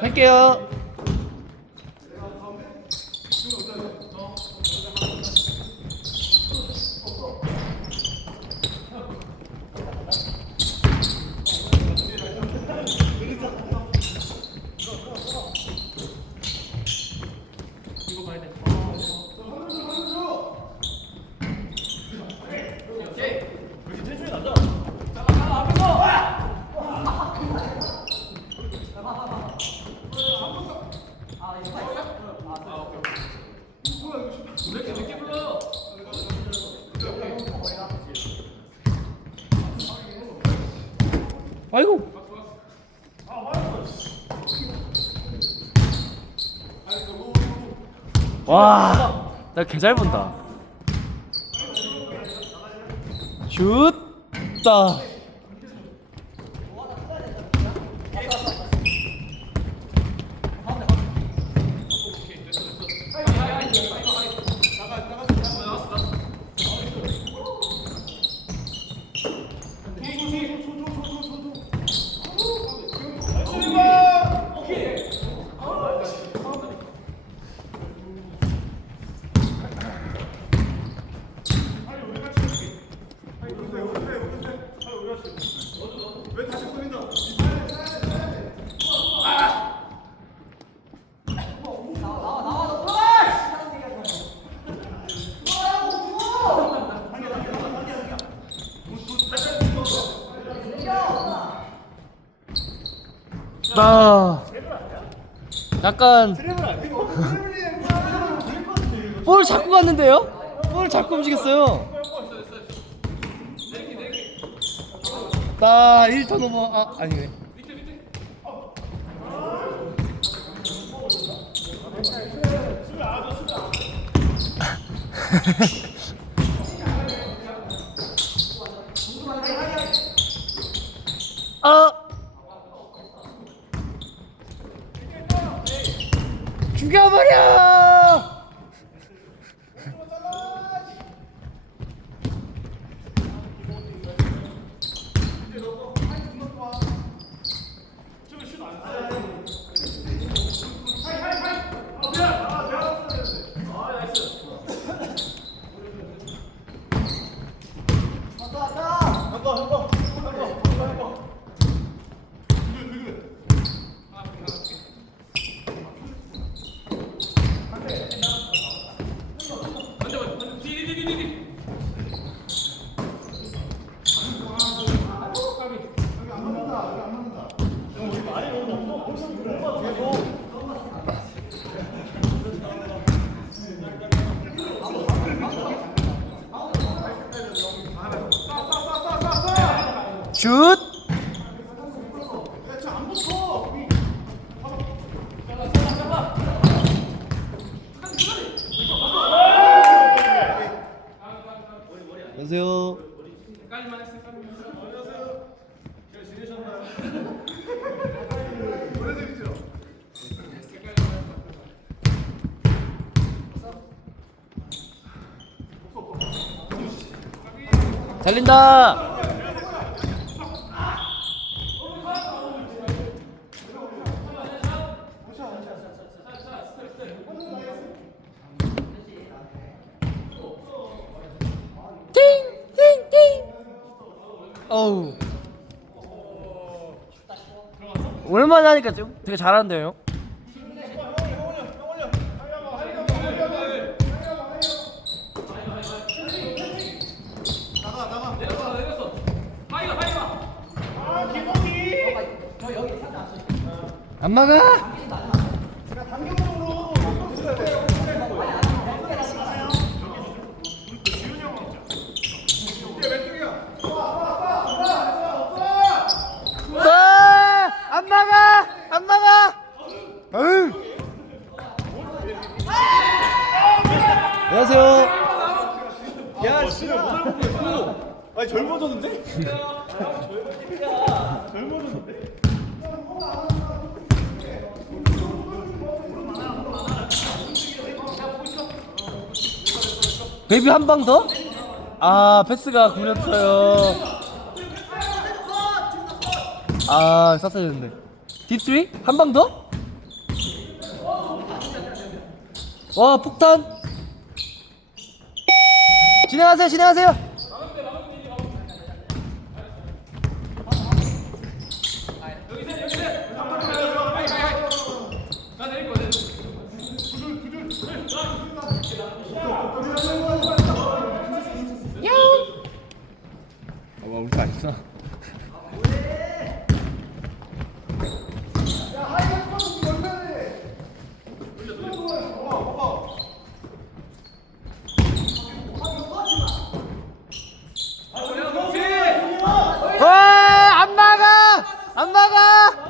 할게요. 아이고. 와, 나 개 잘 본다. 슛, 따. 나 약간 볼 잡고 갔는데요? 볼 잡고 움직였어요. 나 1턴 오버 아 아니네. 아 죽여버려! 슛! 안녕하세요. 달린다. 어우. 오랜만에 하니까 좀 되게 잘하는데요. 안 막아. 아, 안 막아! 안 막아! 어휴. 안녕하세요. 야, 씨발 못 알고 있어. 아니 젊어졌는데? 젊어졌는데? 베이비 한 방 더? 아 패스가 구렸어요. 아 쐈어야 되는데. 딥스리 한 방 더? 와 폭탄. 진행하세요 진행하세요. 아, 뭐 우리 안 있어. 와, 안 막아! 안 막아!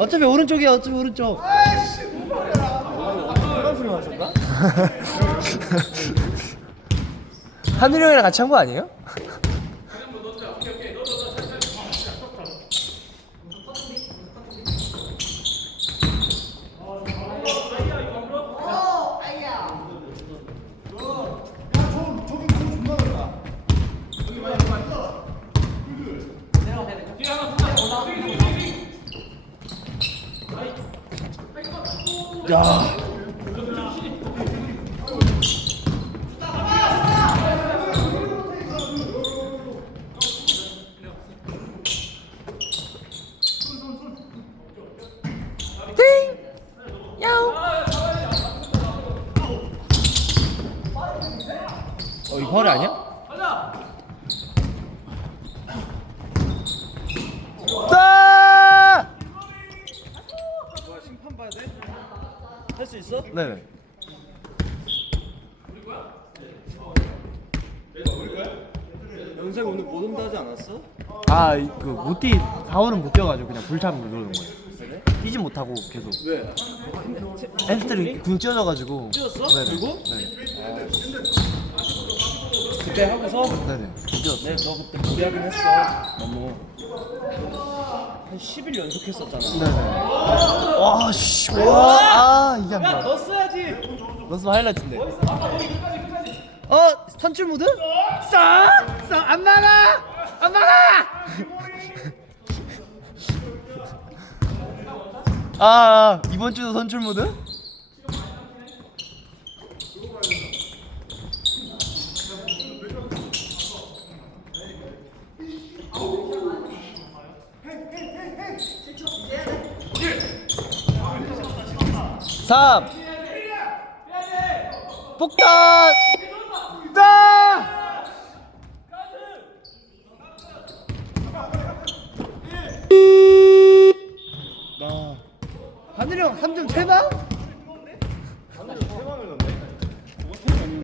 어차피 오른쪽이야, 어차피 오른쪽. 하늘이 형이랑 같이 한 거 아니에요? 야. 어, 이거 허리 아니야? 따! 뭐야 심판 봐야 돼? 할 수 있어? 네네. 연생 오늘 못 온다 하지 않았어? 아, 그 못뛰 4월은 못 뛰어가지고 그냥 불참으로 들어오는 거예요. 뛰진 못하고 계속. 왜? 햄스트링 궁 찢어져가지고. 찢었어? 네네. 그리고? 네. 그때 하고서 네네. 네, 너 그때 무리하긴 했어. 너무 한 10일 연속했었잖아. 네네. 와, 씨. 와, 아, 이게 안 돼. 넣었어야지. 너스 하이라이트인데. 어, 선출 모드? 싸! 싸! 안 나가! 안 나가! 아, 아, 이번 주도 선출 모드? 삼 폭탄! 따! 나 하늘이 형 3점 채봐?